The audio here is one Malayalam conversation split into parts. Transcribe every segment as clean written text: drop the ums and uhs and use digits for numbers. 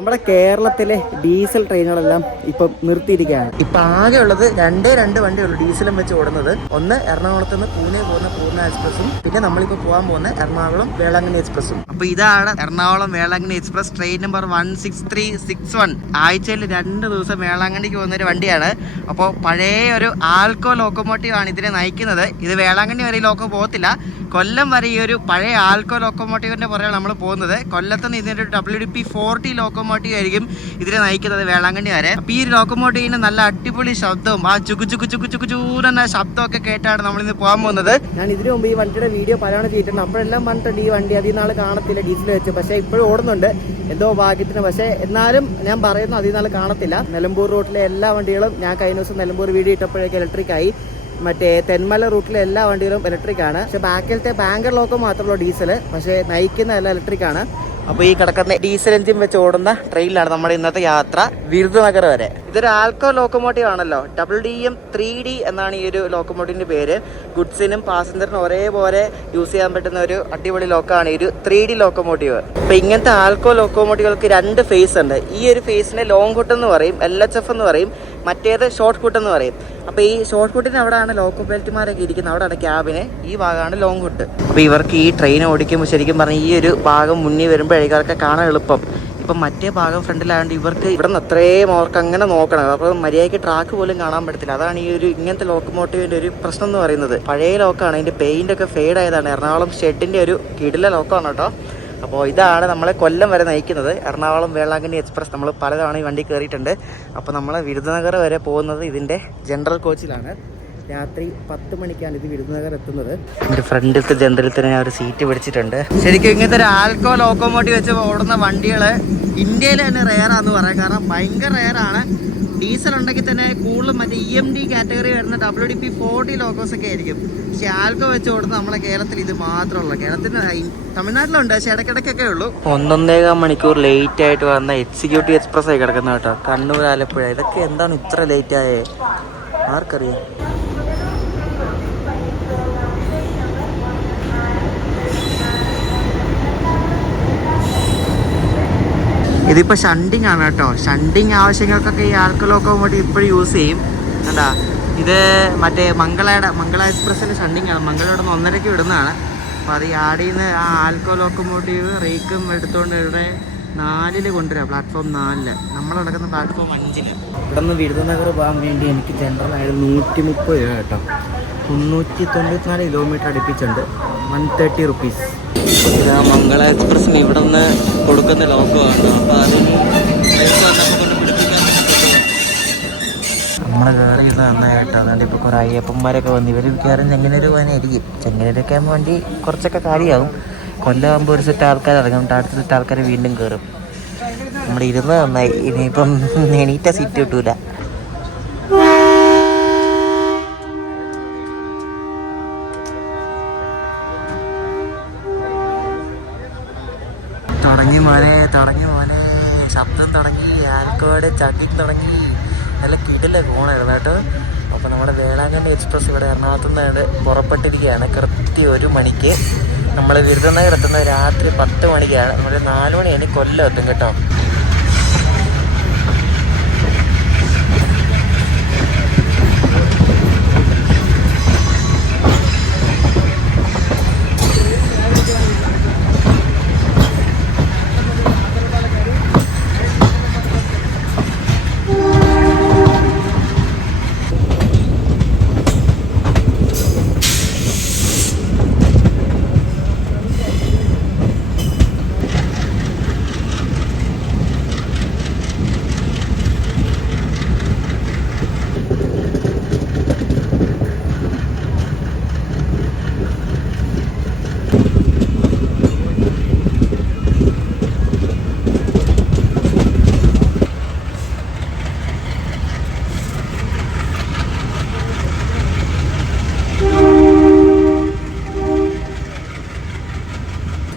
നമ്മുടെ കേരളത്തിലെ ഡീസൽ ട്രെയിനുകളെല്ലാം ഇപ്പം നിർത്തിയിരിക്കുകയാണ്. ഇപ്പം ആകെ ഉള്ളത് രണ്ട് വണ്ടിയുള്ളൂ ഡീസലും വെച്ച് ഓടുന്നത്. ഒന്ന് എറണാകുളത്ത് നിന്ന് പൂനെ പോകുന്ന പൂർണ്ണ എക്സ്പ്രസും, പിന്നെ നമ്മളിപ്പോൾ പോകാൻ പോകുന്ന എറണാകുളം വേളാങ്കണ്ണി എക്സ്പ്രസും. അപ്പോൾ ഇതാണ് Ernakulam Velankanni express train number 16361. ആഴ്ചയിൽ 2 ദിവസം വേളാങ്കണ്ണിക്ക് പോകുന്നൊരു വണ്ടിയാണ്. അപ്പോൾ പഴയ ഒരു ആൽക്കോ ലോക്കോമോട്ടീവ് ആണ് ഇതിനെ നയിക്കുന്നത്. ഇത് വേളാങ്കണ്ണി വരെ ലോക്കോ പോകത്തില്ല, കൊല്ലം വരെ ഈ ഒരു പഴയ ആൽക്കോ ലോക്കോമോട്ടീവിൻ്റെ പുറകെ നമ്മൾ പോകുന്നത്. കൊല്ലത്ത് നിന്ന് ഇതിൻ്റെ ഒരു WDP-40 ലോക്കോമോട്ടീവ് ആയിരിക്കും ഇതിനെ നയിക്കുന്നത് വേളാങ്കണ്ണി വരെ. അപ്പോൾ ഈ ഒരു ലോക്കോമോട്ടീവിന് നല്ല അടിപൊളി ശബ്ദവും ആ ചുകുചൂരെന്ന ശബ്ദമൊക്കെ കേട്ടാണ് നമ്മളിന്ന് പോകാൻ പോകുന്നത്. ഞാൻ ഇതിനു മുമ്പ് ഈ വണ്ടിയുടെ വീഡിയോ പലവണ ചെയ്തിട്ടുണ്ട്. അപ്പോഴെല്ലാം പറഞ്ഞിട്ടുണ്ട് ഈ വണ്ടി അധികം നാൾ കാണത്തില്ല ഡീസൽ വെച്ച്, പക്ഷേ ഇപ്പോഴും ഓടുന്നുണ്ട് എന്തോ ഭാഗ്യത്തിന്. പക്ഷേ എന്നാലും ഞാൻ പറയുന്നു അധികം നാൾ കാണത്തില്ല. നിലമ്പൂർ റൂട്ടിലെ എല്ലാ വണ്ടികളും ഞാൻ കഴിഞ്ഞ ദിവസം നിലമ്പൂർ വീഡിയോ ഇട്ടപ്പോഴേക്ക് ഇലക്ട്രിക്കായി. മറ്റേ തെന്മല റൂട്ടിലെ എല്ലാ വണ്ടികളും ഇലക്ട്രിക് ആണ്. പക്ഷെ ബാക്കിലത്തെ ബാങ്കർ ലോക്കോ മാത്രമല്ലോ ഡീസൽ, പക്ഷേ നയിക്കുന്ന എല്ലാം ഇലക്ട്രിക് ആണ്. അപ്പോൾ ഈ കിടക്കുന്ന ഡീസൽ എഞ്ചിൻ വെച്ച് ഓടുന്ന ട്രെയിനിലാണ് നമ്മുടെ ഇന്നത്തെ യാത്ര വിരുദനഗർ വരെ. ഇതൊരു ആൽക്കോ ലോക്കോമോട്ടീവ് ആണല്ലോ. WDM 3D എന്നാണ് ഈ ഒരു ലോക്കോമോട്ടീവിന്റെ പേര്. ഗുഡ്സിനും പാസഞ്ചറിനും ഒരേപോലെ യൂസ് ചെയ്യാൻ പറ്റുന്ന ഒരു അടിപൊളി ലോക്കാണ് ഈ ഒരു 3D ലോക്കോമോട്ടീവ്. അപ്പോൾ ഇങ്ങനത്തെ ആൽക്കോ ലോക്കോമോട്ടീവുകൾക്ക് 2 ഫേസ് ഉണ്ട്. ഈ ഒരു ഫേസിനെ ലോങ് ഹുഡ് എന്ന് പറയും, LHF എന്ന് പറയും, മറ്റേത് ഷോർട്ട് ഹുഡ് എന്ന് പറയും. അപ്പോൾ ഈ ഷോർട്ട് ഹുഡിന് അവിടെയാണ് ലോക്കോ പൈലറ്റുമാരൊക്കെ ഇരിക്കുന്നത്, അവിടെയാണ് ക്യാബിന്, ഈ ഭാഗമാണ് ലോങ് ഹുഡ്. അപ്പോൾ ഇവർക്ക് ഈ ട്രെയിൻ ഓടിക്കുമ്പോൾ ശരിക്കും പറഞ്ഞാൽ ഈ ഒരു ഭാഗം മുന്നിൽ വരുമ്പോഴേക്കും അവർക്ക് കാണാൻ എളുപ്പം. ഇപ്പം മറ്റേ ഭാഗം ഫ്രണ്ടിലായതുകൊണ്ട് ഇവർക്ക് ഇവിടെ നിന്ന് അത്രയും അവർക്ക് അങ്ങനെ നോക്കണം. അപ്പോൾ മര്യാദയ്ക്ക് ട്രാക്ക് പോലും കാണാൻ പറ്റത്തില്ല. അതാണ് ഈ ഒരു ഇങ്ങനത്തെ ലോക്കോമോട്ടീവിൻ്റെ ഒരു പ്രശ്നം എന്ന് പറയുന്നത്. പഴയ ലോക്കാണ്, അതിൻ്റെ പെയിൻ്റൊക്കെ ഫെയ്ഡ് ആയതാണ്. എറണാകുളം ഷെഡിൻ്റെ ഒരു കിടില ലോക്കാണ് കേട്ടോ. അപ്പോൾ ഇതാണ് നമ്മളെ കൊല്ലം വരെ നയിക്കുന്നത്. എറണാകുളം വേളാങ്കണ്ണി എക്സ്പ്രസ് നമ്മൾ പലതവണ ഈ വണ്ടി കയറിയിട്ടുണ്ട്. അപ്പോൾ നമ്മൾ വിരുദനഗർ വരെ പോകുന്നത് ഇതിൻ്റെ ജനറൽ കോച്ചിലാണ്. രാത്രി 10 മണിക്കാണ് ഇത് വിരുദനഗർ എത്തുന്നത്. എൻ്റെ ഫ്രണ്ടിലത്തെ ജനറലിൽ തന്നെ ഞാൻ ഒരു സീറ്റ് പിടിച്ചിട്ടുണ്ട്. ശരിക്കും ഇങ്ങനത്തെ ഒരു ആൽക്കോ ലോക്കോമോട്ടീവ് വെച്ച് ഓടുന്ന വണ്ടികൾ ഇന്ത്യയിൽ തന്നെ റെയറാന്ന് പറയാം. കാരണം ഭയങ്കര റെയറാണ്. ഡീസൽ ഉണ്ടെങ്കിൽ തന്നെ കൂടുതലും മറ്റേ EMD കാറ്റഗറി വരുന്ന WDP-40 ലോക്കോസ് ഒക്കെ ആയിരിക്കും. പക്ഷെ ആൽക്കോ വെച്ച് ഓടുന്ന നമ്മളെ കേരളത്തിൽ ഇത് മാത്രമേ കേരളത്തിന് തമിഴ്നാട്ടിലുണ്ട്, പക്ഷെ ഇടയ്ക്കിടയ്ക്കൊക്കെ ഉള്ളൂ. 1.5 മണിക്കൂർ ലേറ്റ് ആയിട്ട് വന്ന എക്സിക്യൂട്ടീവ് എക്സ്പ്രസ് ആയി കിടക്കുന്ന കേട്ടോ, കണ്ണൂർ ആലപ്പുഴ. ഇതൊക്കെ എന്താണ് ഇത്ര ലേറ്റ് ആയേ ആർക്കറിയാം. ഇതിപ്പോൾ ഷണ്ടിങ് ആണ് കേട്ടോ. ഷണ്ടിങ് ആവശ്യങ്ങൾക്കൊക്കെ ഈ ആൽക്കോ ലോക്കോമോട്ടീവ് ഇപ്പോഴും യൂസ് ചെയ്യും. കണ്ടാ, ഇത് മറ്റേ മംഗള എക്സ്പ്രസ്സിൻ്റെ ഷണ്ടിങ് ആണ്. മംഗളയുടെ 1:30 വിടുന്നതാണ്. അപ്പോൾ അത് യാർഡിൽ നിന്ന് ആ ആൽക്കോ ലോക്കോമോട്ടീവ് റേക്കും എടുത്തുകൊണ്ട് ഇവിടെ 4 കൊണ്ടുവരാം, പ്ലാറ്റ്ഫോം 4. നമ്മൾ നടക്കുന്ന പ്ലാറ്റ്ഫോം 5. ഇവിടെ നിന്ന് വിരുദനഗർ പോകാൻ വേണ്ടി എനിക്ക് ജനറൽ ആയത് 130 രൂപ കേട്ടോ. 394 കിലോമീറ്റർ അടുപ്പിച്ചുണ്ട്. 130 റുപ്പീസ്. ഇത് മംഗള എക്സ്പ്രസ്സിന് ഇവിടെ നിന്ന് കൊടുക്കുന്ന ലോക്കമാണ്. അപ്പോൾ അതിന് പൈസ വന്നപ്പോൾ കൊണ്ട് പിടിപ്പിക്കാൻ പറ്റും. നമ്മൾ കയറിയത് നന്നായിട്ട്. അതുകൊണ്ട് ഇപ്പോൾ കുറേ അയ്യപ്പന്മാരൊക്കെ വന്ന് ഇവർ കയറി ചെങ്ങന്നൂർ പോകാനായിരിക്കും. ചെങ്ങന്നൂരൊക്കെ ആകുമ്പോൾ വണ്ടി കുറച്ചൊക്കെ കാര്യമാകും. കൊല്ലമാകുമ്പോൾ ഒരു സെറ്റ് ആൾക്കാർ ഇറങ്ങും, അടുത്ത സെറ്റ് ആൾക്കാർ വീണ്ടും കയറും. നമ്മൾ ഇരുന്ന് നന്നായി. ഇനിയിപ്പം എണീറ്റ സീറ്റ് കിട്ടൂല. തുടങ്ങി മോനെ ശബ്ദം തുടങ്ങി, ആൽക്കോയുടെ ചട്ടിങ് തുടങ്ങി. നല്ല കിടില കോണായിരുന്നു കേട്ടോ. അപ്പോൾ നമ്മുടെ വേളാങ്കണ്ണി എക്സ്പ്രസ് ഇവിടെ എറണാകുളത്ത് നിന്ന് പുറപ്പെട്ടിരിക്കുകയാണ്. കൃത്യം 1 മണിക്ക്. നമ്മൾ വിരുദനഗർ എത്തുന്നത് രാത്രി 10 മണിക്കാണ്. നമ്മൾ 4 മണി കഴിഞ്ഞ് കൊല്ലം എത്തും കേട്ടോ.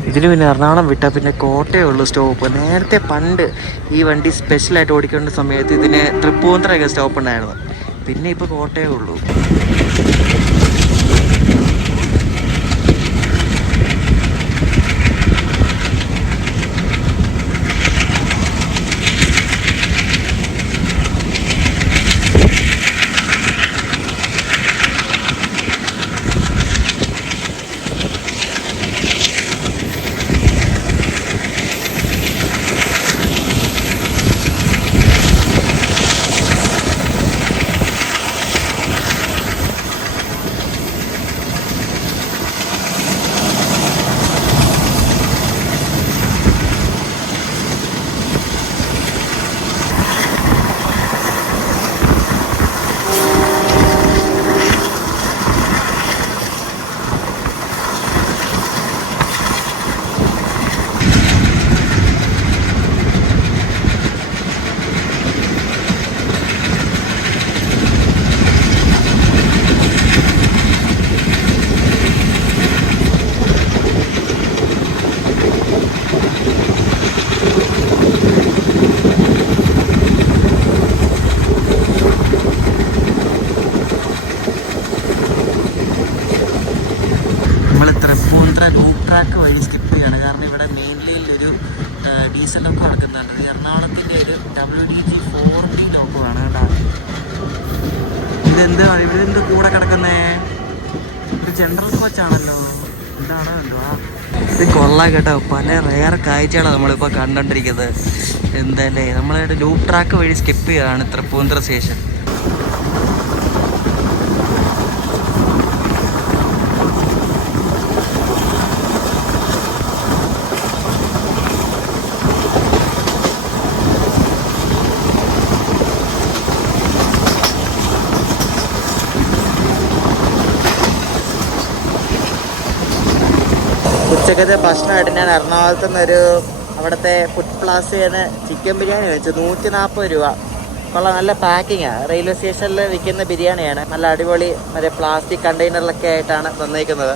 ഇതിൽ പിന്നെ എറണാകുളം വിട്ടാൽ പിന്നെ കോട്ടയേ ഉള്ളൂ സ്റ്റോപ്പ്. നേരത്തെ പണ്ട് ഈ വണ്ടി സ്പെഷ്യലായിട്ട് ഓടിക്കേണ്ട സമയത്ത് ഇതിന് തൃപ്പൂണിത്തുറയൊക്കെ സ്റ്റോപ്പ് ഉണ്ടായിരുന്നു. പിന്നെ ഇപ്പോൾ കോട്ടയേ ഉള്ളൂ. കിട്ടുന്നുണ്ട്. എറണാകുളത്തിൻ്റെ ഒരു WDG40 ലോക്കമാണ് കേട്ടോ. ഇതെന്താണ് ഇവിടെ എന്ത് കൂടെ കിടക്കുന്നേ? ഇത് ജനറൽ കോച്ചാണല്ലോ. എന്താണ് എന്തുവാ ഇത്? കൊള്ളാം കേട്ടോ. പല റെയർ കാഴ്ചകളാണ് നമ്മളിപ്പോൾ കണ്ടുകൊണ്ടിരിക്കുന്നത്. എന്തല്ലേ, നമ്മളായിട്ട് ലൂപ്പ് ട്രാക്ക് വഴി സ്കിപ്പ് ചെയ്തതാണ് തൃപ്പൂണിത്തുറ സ്റ്റേഷൻ. ഉച്ചക്കത്തെ ഭക്ഷണമായിട്ട് ഞാൻ എറണാകുളത്ത് നിന്നൊരു അവിടുത്തെ ഫുഡ് പ്ലാസയിൽ നിന്ന് ചിക്കൻ ബിരിയാണി വെച്ചു. 140 രൂപ. കൊള്ളാം, നല്ല പാക്കിങ്ങാണ്. റെയിൽവേ സ്റ്റേഷനിൽ വിൽക്കുന്ന ബിരിയാണിയാണ്. നല്ല അടിപൊളി മറ്റേ പ്ലാസ്റ്റിക് കണ്ടെയ്നറിലൊക്കെ ആയിട്ടാണ് തന്നേക്കുന്നത്.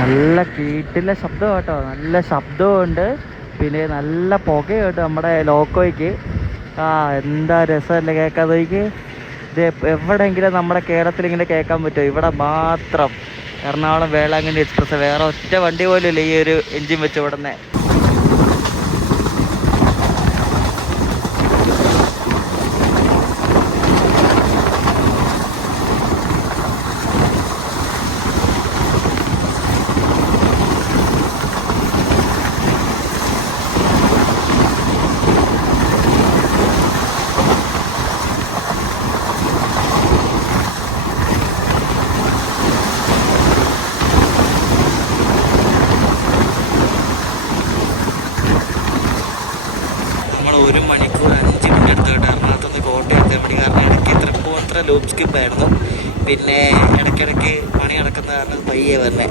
നല്ല കീട്ടിലെ ശബ്ദം കേട്ടോ. നല്ല ശബ്ദമുണ്ട്, പിന്നെ നല്ല പുകയുണ്ട് നമ്മുടെ ലോക്കോയ്ക്ക്. എന്താ രസമല്ലേ കേൾക്കാതെക്ക്. ഇത് എവിടെയെങ്കിലും നമ്മുടെ കേരളത്തിൽ ഇങ്ങനെ കേൾക്കാൻ പറ്റുമോ? ഇവിടെ മാത്രം. എറണാകുളം വേളാങ്കണ്ണി എക്സ്പ്രസ്. വേറെ ഒറ്റ വണ്ടി പോലും ഇല്ല ഈ ഒരു എൻജിൻ വെച്ച് ഓടുന്നത്. ഒരു മണിക്കൂർ 5 മിനിറ്റ് എടുത്ത് കേട്ടോ എറണാകുളത്തുനിന്ന് കോട്ടയം എത്താൻ വേണ്ടി. കാരണം ഇടയ്ക്ക് തൃപ്പൂണിത്തുറ ലൂപ്പ് സ്കിപ്പായിരുന്നു. പിന്നെ ഇടയ്ക്കിടയ്ക്ക് പണി നടക്കുന്ന കാരണം പയ്യെ വന്നെ.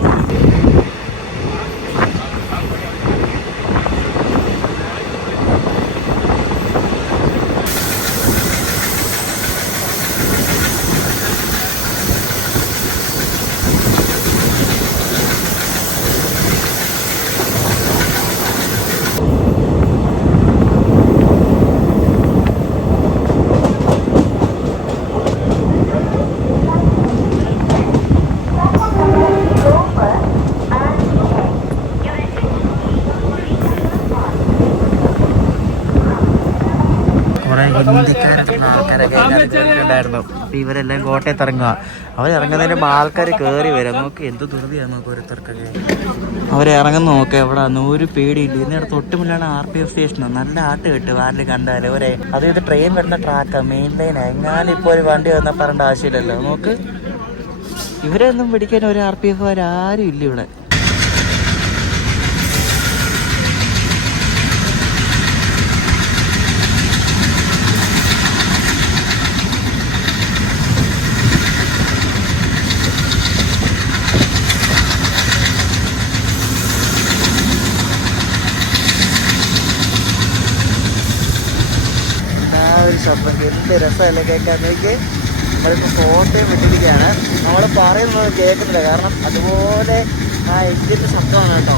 ഹിന്ദിക്കാരായിട്ടുള്ള ആൾക്കാരൊക്കെ ഉണ്ടായിരുന്നു. അപ്പം ഇവരെല്ലാം കോട്ടയത്ത് ഇറങ്ങുക. അവരിറങ്ങുന്നതിന് ആൾക്കാർ കയറി വരാം. നോക്കി എന്ത് ധൃതിയാണ് നോക്കി ഓരോരുത്തർക്കൊക്കെ. അവരിറങ്ങുന്ന നോക്കുക. എവിടെ ഒരു പേടിയില്ല. ഇതിനടുത്ത് തൊട്ടുമുല്ലാണ് RPF സ്റ്റേഷനാണ്. നല്ല ആട്ട് കിട്ടും വാലിൽ കണ്ടാൽ ഒരേ. അത് ഇത് ട്രെയിൻ വരുന്ന ട്രാക്കാണ്, മെയിൻ ലൈനാണ്. എങ്ങാനും ഇപ്പോൾ ഒരു വണ്ടി വന്നാൽ പറയേണ്ട ആവശ്യമില്ലല്ലോ. നോക്ക്, ഇവരെയൊന്നും പിടിക്കാൻ ഒരു RPF ആരും ഇല്ല ഇവിടെ. ശബ്ദം എന്ത് രസമല്ലേ കേൾക്കാനേക്ക്. നമ്മളിപ്പോൾ കോട്ടയം വിട്ടിരിക്കുകയാണ്. നമ്മൾ പറയുന്നത് കേൾക്കുന്നില്ല, കാരണം അതുപോലെ ആ എഞ്ചിൻ്റെ ശബ്ദമാണ് കേട്ടോ.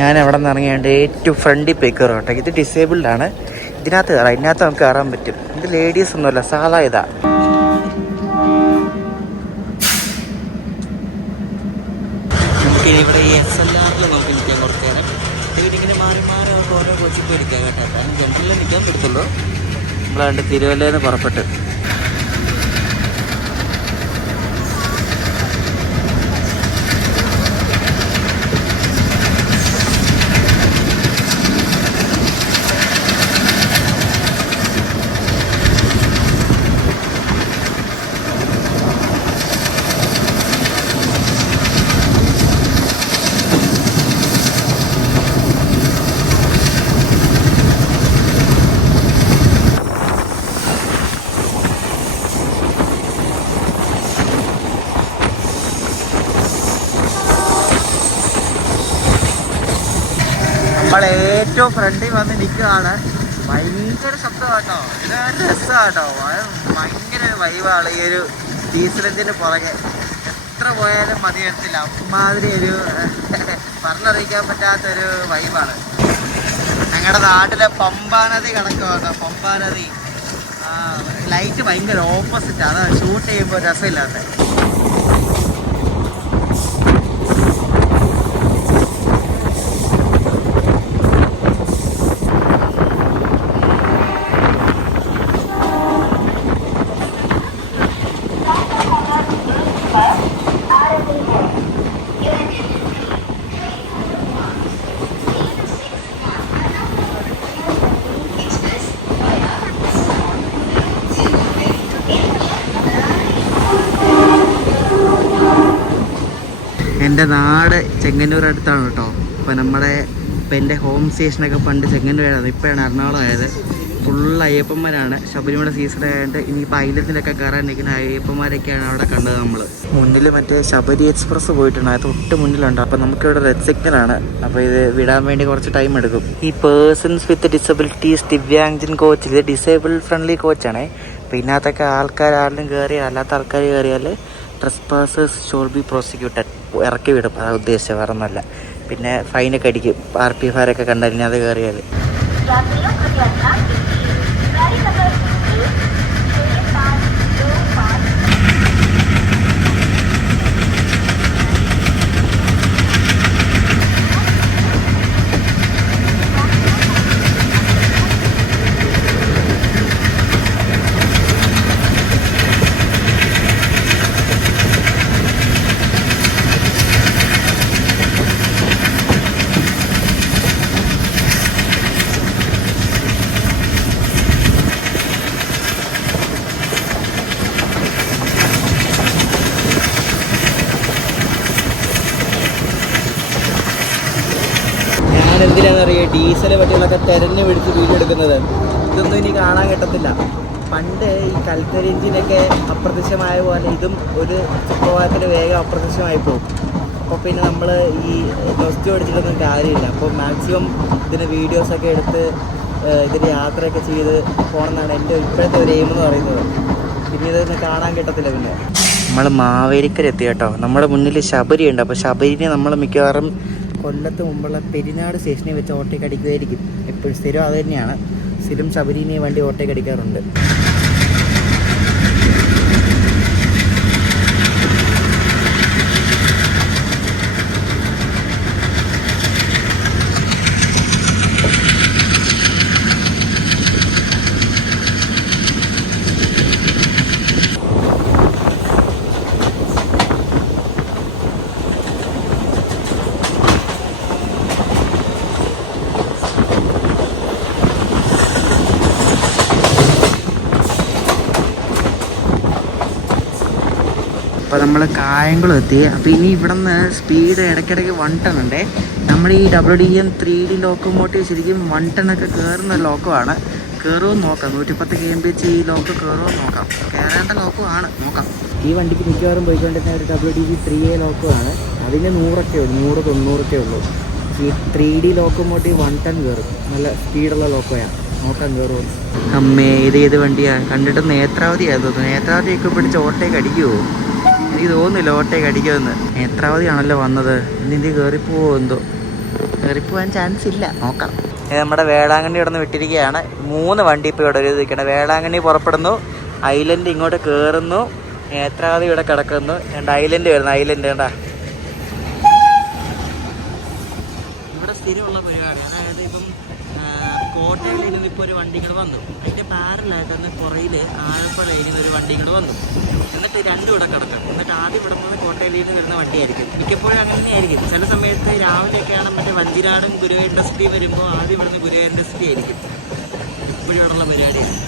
ഞാൻ അവിടെ നിന്ന് ഇറങ്ങിയാണ്ട് ഏറ്റവും ഫ്രണ്ടിൽ പോയി കയറും കേട്ടോ. ഇത് ഡിസേബിൾഡ് ആണ്. ഇതിനകത്ത് കയറാം, ഇതിനകത്ത് നമുക്ക് കയറാൻ പറ്റും. ഇത് ലേഡീസ് ഒന്നുമല്ല, സാധാ ഇതാ. നമുക്കിനി ഇവിടെ ഈ SLR നോക്കി നിൽക്കാം കുറച്ച് നേരം. ഇതിങ്ങനെ മാറി മാറി നമുക്ക് ഓരോ കോച്ചിൽ പോയി ഇരിക്കാം കേട്ടോ. കാരണം ജനറലിൽ നിൽക്കാൻ പറ്റത്തുള്ളൂ. നമ്മളാണ്ട് തിരുവല്ലയിൽ നിന്ന് പുറപ്പെട്ട് നമ്മൾ ഏറ്റവും ഫ്രണ്ടിൽ വന്ന് നിൽക്കുകയാണ്. ഭയങ്കര ശബ്ദമാട്ടോ, ഇത് രസമാട്ടോ, ഭയങ്കര വൈബാണ് ഈ ഒരു ഡീസൽ എഞ്ചിന് പുറകെ. എത്ര പോയാലും മതി എടുത്തില്ല, അമ്മാതിരി ഒരു പറഞ്ഞറിയിക്കാൻ പറ്റാത്തൊരു വൈബാണ്. ഞങ്ങളുടെ നാട്ടിലെ പമ്പാ നദി കിടക്കുക കേട്ടോ, പമ്പാ നദി. ലൈറ്റ് ഭയങ്കര ഓപ്പോസിറ്റാണ്, ഷൂട്ട് ചെയ്യുമ്പോൾ രസമില്ലാത്ത. എൻ്റെ നാട് ചെങ്ങന്നൂർ അടുത്താണ് കേട്ടോ. ഇപ്പം എൻ്റെ ഹോം സ്റ്റേഷനൊക്കെ പണ്ട് ചെങ്ങന്നൂരായിരുന്നു, ഇപ്പോഴാണ് എറണാകുളം ആയത്. ഫുള്ള് അയ്യപ്പന്മാരാണ്. ശബരിമല സീസൺ ആയതുകൊണ്ട് ഇനിയിപ്പോൾ ഐലത്തിലൊക്കെ കയറാൻ നിൽക്കുന്ന അയ്യപ്പന്മാരൊക്കെയാണ് അവിടെ കണ്ടത് നമ്മൾ. മുന്നിൽ മറ്റേ ശബരി എക്സ്പ്രസ് പോയിട്ടുണ്ട്, അത് തൊട്ട് മുന്നിലുണ്ട്. അപ്പോൾ നമുക്കിവിടെ റെഡ് സിഗ്നലാണ്. അപ്പോൾ ഇത് വിടാൻ വേണ്ടി കുറച്ച് ടൈം എടുക്കും. ഈ persons with disabilities divyangan coach, ഇത് ഡിസേബിൾ ഫ്രണ്ട്ലി കോച്ചാണേ. അപ്പോൾ ഇതിനകത്തൊക്കെ ആൾക്കാർ ആരെങ്കിലും കയറിയാൽ, അല്ലാത്ത ആൾക്കാർ കയറിയാൽ ട്രസ്പാസേഴ്സ് ഷോൾ ബി പ്രോസിക്യൂട്ടഡ്, ഇറക്കി വിടും. അതാണ് ഉദ്ദേശിച്ചത്, വേറെ ഒന്നല്ല. പിന്നെ ഫൈനൊക്കെ അടിക്കും, RPF കണ്ടാൽ ഇനി അത് കയറിയാൽ. എന്തിനാണെന്നറിയാം ഡീസൽ പറ്റികളൊക്കെ തിരഞ്ഞു പിടിച്ച് വീഡിയോ എടുക്കുന്നത്. ഇതൊന്നും ഇനി കാണാൻ കിട്ടത്തില്ല. പണ്ട് ഈ കൽക്കരി എഞ്ചിനൊക്കെ അപ്രത്യക്ഷമായ പോലെ ഇതും ഒരു സുപ്രഭാതത്തിന് വേഗം അപ്രത്യക്ഷമായി പോകും. അപ്പോൾ പിന്നെ നമ്മൾ ഈ നൊസ്റ്റു അടിച്ചിട്ടൊന്നും കാര്യമില്ല. അപ്പോൾ മാക്സിമം ഇതിന് വീഡിയോസൊക്കെ എടുത്ത് ഇതിന് യാത്രയൊക്കെ ചെയ്ത് പോകണമെന്നാണ് എൻ്റെ ഇപ്പോഴത്തെ ഒരു എയിം എന്ന് പറയുന്നത്. പിന്നെ ഇതൊന്നും കാണാൻ കിട്ടത്തില്ല. പിന്നെ നമ്മൾ മാവേലിക്കര എത്തി കേട്ടോ. നമ്മുടെ മുന്നിൽ ശബരി ഉണ്ട്. അപ്പോൾ ശബരിനെ നമ്മൾ മിക്കവാറും കൊല്ലത്ത് മുമ്പുള്ള പെരിനാട് സ്റ്റേഷനിൽ വെച്ച് ഓട്ടേക്ക് അടിക്കുമായിരിക്കും. എപ്പോഴും സ്ഥിരം അത് തന്നെയാണ്. സ്ഥിരം ശബരിനെ വണ്ടി ഓട്ടേക്ക് അടിക്കാറുണ്ട്. അപ്പോൾ നമ്മൾ കായംകുളം എത്തി. അപ്പോൾ ഇനി ഇവിടെ നിന്ന് സ്പീഡ് ഇടയ്ക്കിടയ്ക്ക് 1 ടൺ ഉണ്ടേ. നമ്മൾ ഈ WDM 3D ലോക്കോമോട്ടീവ് ശരിക്കും 1 ടണ്ണൊക്കെ കയറുന്ന ലോക്കമാണ്. കയറുമെന്ന് നോക്കാം. 110 kmph ഈ ലോക്ക് കയറുമെന്ന് നോക്കാം. കയറേണ്ട ലോക്കമാണ്, നോക്കാം. ഈ വണ്ടിക്ക് മിക്കവാറും പോയിക്കൊണ്ടിരുന്ന ഒരു WDV 3A ലോക്കമാണ്. അതിന് 100 100 ഉള്ളൂ. ഈ 3D ലോക്കോമോട്ടീവ് 1 ടൺ കയറും. നല്ല സ്പീഡുള്ള ലോക്കോയാണ്. നോക്കാൻ കയറുമെന്ന്. അമ്മേ, ഇത് വണ്ടിയാണ്. കണ്ടിട്ട് നേത്രാവതിയായിരുന്നു തോന്നുന്നു. നേത്രാവതിയൊക്കെ പിടിച്ച് ഓട്ടേക്ക് അടിക്കുമോ? എനിക്ക് തോന്നുന്നില്ല ഓട്ടേക്ക് അടിക്കുമെന്ന്. നേത്രാവതിയാണല്ലോ വന്നത്. ഇന്നിന്തി കയറിപ്പോവോ എന്തോ. കയറിപ്പോവാൻ ചാൻസ് ഇല്ല, നോക്കാം. നമ്മുടെ വേളാങ്കണ്ണി ഇവിടെ നിന്ന് വിട്ടിരിക്കുകയാണ്. 3 വണ്ടി ഇപ്പോൾ ഇവിടെ ഒരു നിൽക്കണം. വേളാങ്കണ്ണി പുറപ്പെടുന്നു, ഐലൻഡ് ഇങ്ങോട്ട് കയറുന്നു, നേത്രാവതി ഇവിടെ കിടക്കുന്നു, ഐലൻഡ് വരുന്നു. ഐലൻഡ് വേണ്ട ഇവിടെ സ്ഥിരമുള്ള പരിപാടിയാണ്. അതായത് ഇപ്പം കോട്ടയിൽ നിന്ന് ഇപ്പോൾ ഒരു വണ്ടി ഇങ്ങനെ വന്നു, അതിൻ്റെ പാരലായിട്ട് തന്നെ പുറയിൽ ആലപ്പുഴ ലൈനിൽ ഒരു വണ്ടി ഇങ്ങനെ വന്നു, എന്നിട്ട് 2 ഇവിടെ കിടക്കും. എന്നിട്ട് ആദ്യം ഇവിടെ നിന്ന് കോട്ടയിൽ നിന്ന് വരുന്ന വണ്ടിയായിരിക്കും. മിക്കപ്പോഴും അങ്ങനെ ആയിരിക്കും. ചില സമയത്ത് രാവിലെയൊക്കെയാണ് മറ്റേ വഞ്ചിരാടൻ ഗുരുവായൂർ ഇൻഡസ്ട്രി വരുമ്പോൾ ആദ്യം ഇവിടുന്ന് ഗുരുവായൂർ ഇൻഡസ്ട്രി ആയിരിക്കും. എപ്പോഴും ഇവിടെയുള്ള പരിപാടിയാണ്.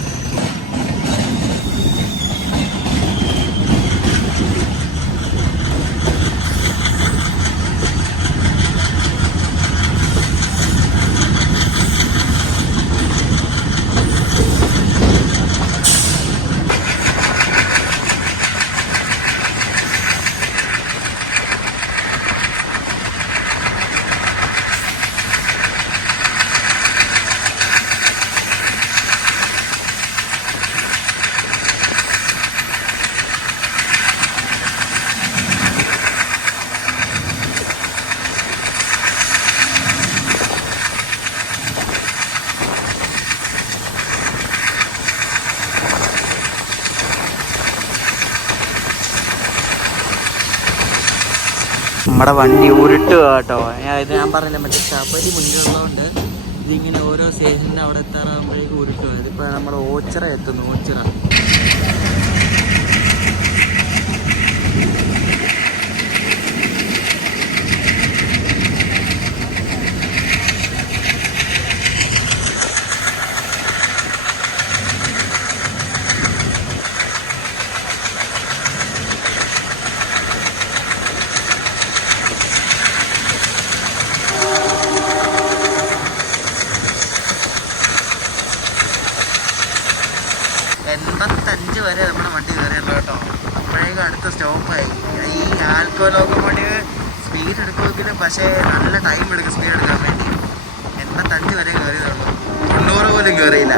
നമ്മുടെ വണ്ടി ഉരുട്ടുക കേട്ടോ. ഞാൻ പറഞ്ഞില്ല, മറ്റേ ശബരി മുന്നിലുള്ളതുകൊണ്ട് ഇതിങ്ങനെ ഓരോ സ്റ്റേഷൻ്റെ അവിടെ എത്താറാകുമ്പോഴേക്കും ഉരുട്ടുക. ഇതിപ്പോൾ നമ്മൾ ഓച്ചിറ എത്തുന്നു. ഓച്ചിറ വരെ നമ്മുടെ വണ്ടി കയറിയല്ലോ കേട്ടോ. അപ്പോഴേക്കും അടുത്ത സ്റ്റോപ്പായി. ഈ ആൽക്കോ ലോക്കോമോട്ടീവ് സ്പീഡ് എടുക്കുമെങ്കിലും പക്ഷേ നല്ല ടൈം എടുക്കും സ്പീഡ് എടുക്കാൻ വേണ്ടി. 85 വരെ കയറിയതുള്ളൂ, 90 പോലും കയറിയില്ല.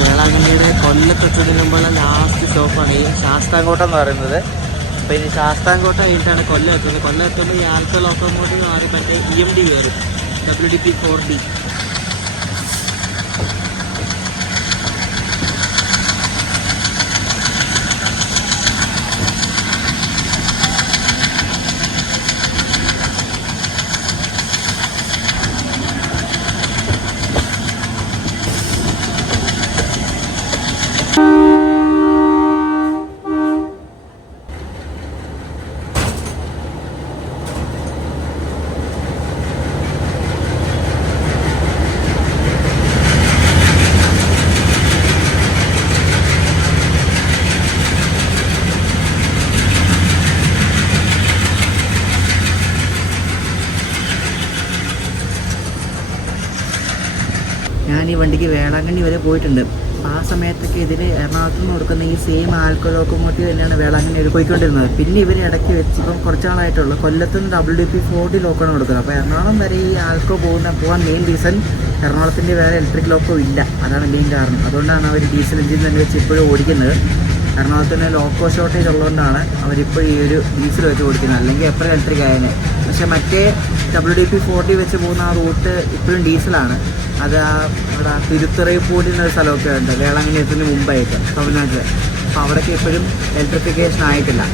വേളാങ്കണ്ണിയുടെ കൊല്ലത്തെത്തുന്നതിന് മുമ്പുള്ള ലാസ്റ്റ് സ്റ്റോപ്പാണ് ഈ ശാസ്താംകോട്ട എന്ന് പറയുന്നത്. അപ്പോൾ ഇനി ശാസ്താംകോട്ട കഴിഞ്ഞിട്ടാണ് കൊല്ലം എത്തുന്നത്. കൊല്ലം എത്തുമ്പോൾ ഈ ആൽക്കോ ലോക്കോമോട്ടീവ് മാറി മറ്റേ EMD കയറും, WDP 4D. ഞാൻ ഈ വണ്ടിക്ക് വേളാങ്കണ്ണി വരെ പോയിട്ടുണ്ട്. ആ സമയത്തൊക്കെ ഇതിൽ എറണാകുളത്ത് നിന്ന് കൊടുക്കുന്ന ഈ സെയിം ആൽക്കോ ലോക്കോമോട്ടീവ് തന്നെയാണ് വേളാങ്കണ്ണി പോയിക്കൊണ്ടിരുന്നത്. പിന്നെ ഇവർ ഇടയ്ക്ക് വെച്ച് ഇപ്പം കുറച്ച് നാളായിട്ടുള്ളൂ കൊല്ലത്തുനിന്ന് WDP 4D ലോക്കാണ് കൊടുക്കുന്നത്. അപ്പോൾ എറണാകുളം വരെ ഈ ആൽക്കോ പോകാൻ മെയിൻ റീസൺ എറണാകുളത്തിൻ്റെ വേറെ ഇലക്ട്രിക് ലോക്കോ ഇല്ല, അതാണ് മെയിൻ കാരണം. അതുകൊണ്ടാണ് അവർ ഡീസൽ എഞ്ചിൻ തന്നെ വെച്ച് ഇപ്പോഴും ഓടിക്കുന്നത്. എറണാകുളത്തിന് ലോക്കോ ഷോർട്ടേജ് ഉള്ളതുകൊണ്ടാണ് അവരിപ്പോൾ ഈ ഒരു ഡീസൽ വെച്ച് ഓടിക്കുന്നത്, അല്ലെങ്കിൽ എപ്പോഴും ഇലക്ട്രിക് ആയതിനെ. പക്ഷേ മറ്റേ WDP 4D വെച്ച് പോകുന്ന ആ റൂട്ട് ഇപ്പോഴും ഡീസലാണ്. അത് അവിടെ തിരുത്തറയിപ്പൂടി എന്നൊരു സ്ഥലമൊക്കെ ഉണ്ട് വേളാങ്കണ്ണി എത്തുന്നതിന് മുമ്പായിട്ട് തമിഴ്നാട്ടിൽ. അപ്പോൾ അവിടേക്ക് ഇപ്പോഴും ഇലക്ട്രിഫിക്കേഷൻ ആയിട്ടില്ല.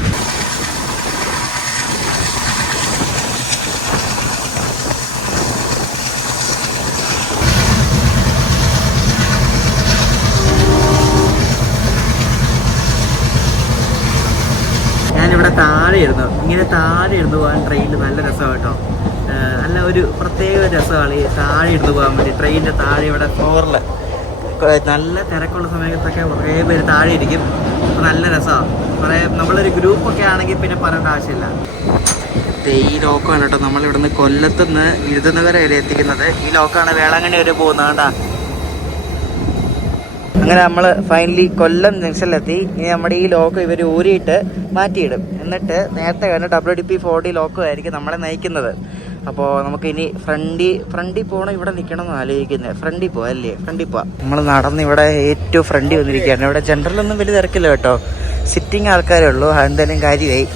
ഞാനിവിടെ താഴെ ഇരുന്നു, ഇങ്ങനെ താഴെ ഇരുന്ന് പോകാൻ ട്രെയിനിൽ നല്ല രസമാണ് കേട്ടോ. നല്ല ഒരു പ്രത്യേക രസമാണ് ഈ താഴെ ഇരുന്ന് പോകാൻ വേണ്ടി. ട്രെയിനിൻ്റെ താഴെ ഇവിടെ ഫ്ലോറിൽ നല്ല തിരക്കുള്ള സമയത്തൊക്കെ കുറേ പേര് താഴെ ഇരിക്കും. അപ്പോൾ നല്ല രസമാണ്. കുറേ നമ്മളൊരു ഗ്രൂപ്പൊക്കെ ആണെങ്കിൽ പിന്നെ പറയേണ്ട ആവശ്യമില്ല. ഈ ലോക്കാണ് കേട്ടോ നമ്മളിവിടെ നിന്ന് കൊല്ലത്തുനിന്ന് വിരുദനഗരം വരെ എത്തിക്കുന്നത്. ഈ ലോക്കാണ് വേളാങ്കണ്ണി വരെ പോകുന്നത് കേട്ടോ. അങ്ങനെ നമ്മൾ ഫൈനലി കൊല്ലം ജംഗ്ഷനിലെത്തി. ഇനി നമ്മുടെ ഈ ലോക്ക് ഇവർ ഊരിയിട്ട് മാറ്റിയിടും. എന്നിട്ട് നേരത്തെ കണ്ട് WDP 4D ലോക്കും ആയിരിക്കും നമ്മളെ നയിക്കുന്നത്. അപ്പോൾ നമുക്കിനി ഫ്രണ്ടിൽ പോകണം. ഇവിടെ നിൽക്കണം എന്ന് ആലോചിക്കുന്നത്. ഫ്രണ്ടിൽ പോവാം അല്ലേ? ഫ്രണ്ടിൽ പോവാം. നമ്മൾ നടന്ന് ഇവിടെ ഏറ്റവും ഫ്രണ്ടിൽ വന്നിരിക്കുകയാണ്. ഇവിടെ ജനറലൊന്നും വലിയ തിരക്കില്ല കേട്ടോ, സിറ്റിംഗ് ആൾക്കാരേ ഉള്ളൂ. അതെന്തായാലും കാര്യമായി.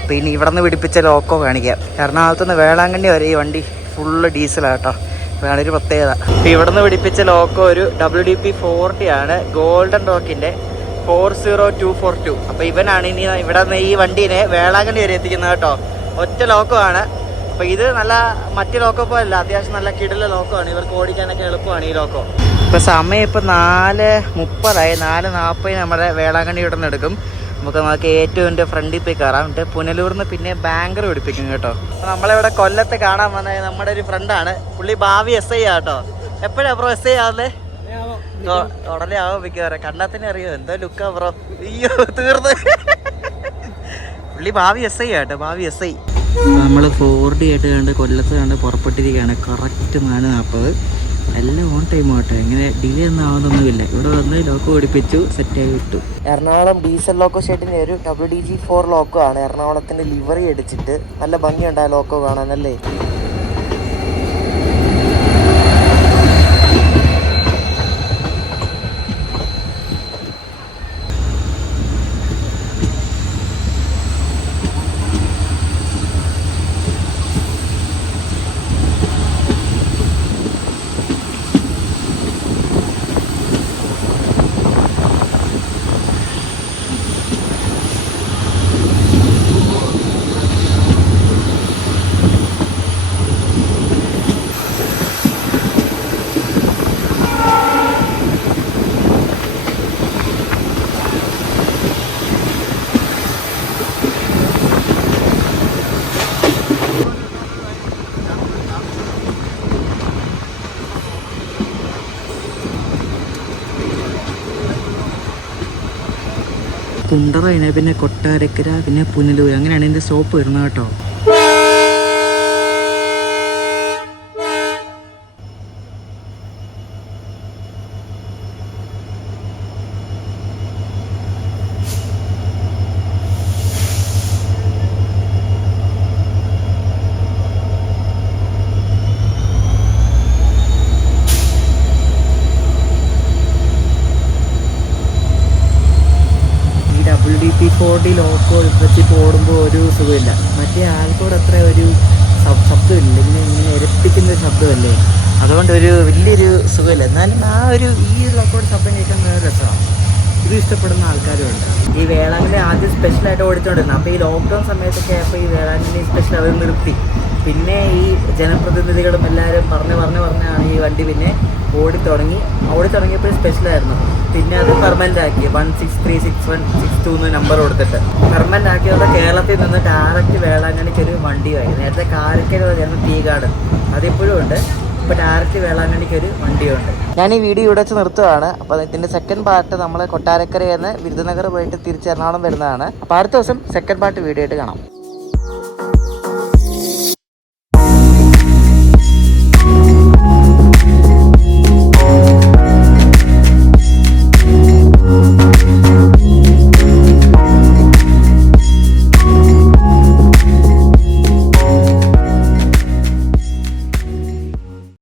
അപ്പോൾ ഇനി ഇവിടെ നിന്ന് പിടിപ്പിച്ച ലോക്കോ കാണിക്കാം. എറണാകുളത്ത് നിന്ന് വേളാങ്കണ്ണി വരെ ഈ വണ്ടി ഫുള്ള് ഡീസലാട്ടോ. അതാണ് ഒരു പ്രത്യേകത. ഇവിടെ നിന്ന് പിടിപ്പിച്ച ലോക്കോ ഒരു WDP-40 ആണ്, ഗോൾഡൻ റോക്കിന്റെ 40242. അപ്പൊ ഇവനാണ് ഇനി ഇവിടെ നിന്ന് ഈ വണ്ടീനെ വേളാങ്കണ്ണി വരെ എത്തിക്കുന്നത് കേട്ടോ. ഒറ്റ ലോക്കോ ആണ്. അപ്പൊ ഇത് നല്ല മറ്റു ലോക്കോ പോലല്ല, അത്യാവശ്യം നല്ല കിടില ലോക്കോ ആണ്. ഇവർക്ക് ഓടിക്കാനൊക്കെ എളുപ്പമാണ് ഈ ലോക്കോ. ഇപ്പൊ സമയം ഇപ്പൊ 4:30 4:40 നമ്മുടെ വേളാങ്കണ്ണി ഇവിടെ നിന്ന് എടുക്കും. നമുക്ക് ഏറ്റവും ഫ്രണ്ടിൽ പോയി കയറാം. എന്നിട്ട് പുനലൂർന്ന് പിന്നെ ബാങ്കർ പിടിപ്പിക്കും കേട്ടോ. അപ്പൊ നമ്മളിവിടെ കൊല്ലത്ത് കാണാൻ വന്ന നമ്മുടെ ഒരു ഫ്രണ്ടാണ്. പുള്ളി ഭാവി SI ആട്ടോ. എപ്പോഴാ ബ്രോ SI ആവുന്നേ? ഉടനെ ആവും മിക്കവാറും. കണ്ടാൽ തന്നെ അറിയോ എന്തോ ലുക്കാ ബ്രോ. അയ്യോ തീർന്ന്. പുള്ളി ഭാവി SI ആട്ടോ, ഭാവി SI. നമ്മൾ 4D ആയിട്ട് കണ്ട് കൊല്ലത്ത് കണ്ട് പുറപ്പെട്ടിരിക്കുകയാണ്. കറക്റ്റ് 4:40. എല്ലാം ഓൺ ടൈം ആട്ടെ, ഇങ്ങനെ ഡിലേ ഒന്നും ആവുന്നൊന്നുമില്ല. ഇവിടെ വന്ന് ലോക്കോ പിടിപ്പിച്ചു, സെറ്റായി വിട്ടു. എറണാകുളം ഡീസൽ ലോക്കോ ഷെഡിന്റെ ഒരു WDG-4 ലോക്കോ ആണ്. എറണാകുളത്തിന്റെ ലിവറി അടിച്ചിട്ട് നല്ല ഭംഗിയുണ്ട് ആ ലോക്കോ കാണാനല്ലേ. കുണ്ടറ കഴിഞ്ഞാൽ പിന്നെ കൊട്ടാരക്കര, പിന്നെ പുനലൂർ, അങ്ങനെയാണ് ഇതിൻ്റെ സ്റ്റോപ്പ് വരുന്നത് കേട്ടോ. WDP-40 ലോക്കോ വെച്ച് ഓടുമ്പോൾ ഒരു സുഖമില്ല. മറ്റേ ആൾക്കോട് അത്ര ഒരു ശബ്ദമില്ല, ഇങ്ങനെ ഇരപ്പിക്കുന്ന ഒരു ശബ്ദമല്ലേ, അതുകൊണ്ട് ഒരു വലിയൊരു സുഖമില്ല. എന്നാലും ഈ ലോക്കോയുടെ ശബ്ദം കേൾക്കാൻ വേറെ രസമാണ്. ഇത് ഇഷ്ടപ്പെടുന്ന ആൾക്കാരുണ്ട്. ഈ വേളാങ്കണ്ണി ആദ്യം സ്പെഷ്യലായിട്ട് ഓടിച്ചുകൊണ്ടിരുന്നത്. അപ്പോൾ ഈ ലോക്ക്ഡൗൺ സമയത്തൊക്കെ ആയപ്പോൾ ഈ വേളാങ്കണ്ണി സ്പെഷ്യൽ അവർ നിർത്തി. പിന്നെ ഈ ജനപ്രതിനിധികളും എല്ലാവരും പറഞ്ഞാണ് ഈ വണ്ടി പിന്നെ ഓടിത്തുടങ്ങിയപ്പോൾ സ്പെഷ്യലായിരുന്നു. പിന്നെ അത് പെർമനൻ്റ് ആക്കി 1636162 നമ്പർ കൊടുത്തിട്ട് പെർമനൻ്റ് ആക്കിയത് കേരളത്തിൽ നിന്ന് ഡയറക്റ്റ് വേളാങ്കണ്ണിക്ക് ഒരു വണ്ടിയായി. നേരത്തെ കാരക്കലായിരുന്നു ടീ ഗാർഡൻ, അതിപ്പോഴും ഉണ്ട്. ഇപ്പോൾ ഡയറക്റ്റ് വേളാങ്കണ്ണിക്ക് ഒരു വണ്ടിയുണ്ട്. ഞാൻ ഈ വീഡിയോ ഇവിടെ വെച്ച് നിർത്തുകയാണ്. അപ്പോൾ ഇതിൻ്റെ സെക്കൻഡ് പാർട്ട് നമ്മൾ കൊട്ടാരക്കരയിൽ നിന്ന് വിരുദനഗർ പോയിട്ട് തിരിച്ച് എറണാകുളം വരുന്നതാണ്. അപ്പോൾ അടുത്ത ദിവസം സെക്കൻഡ് പാർട്ട് വീഡിയോ ആയിട്ട് കാണാം.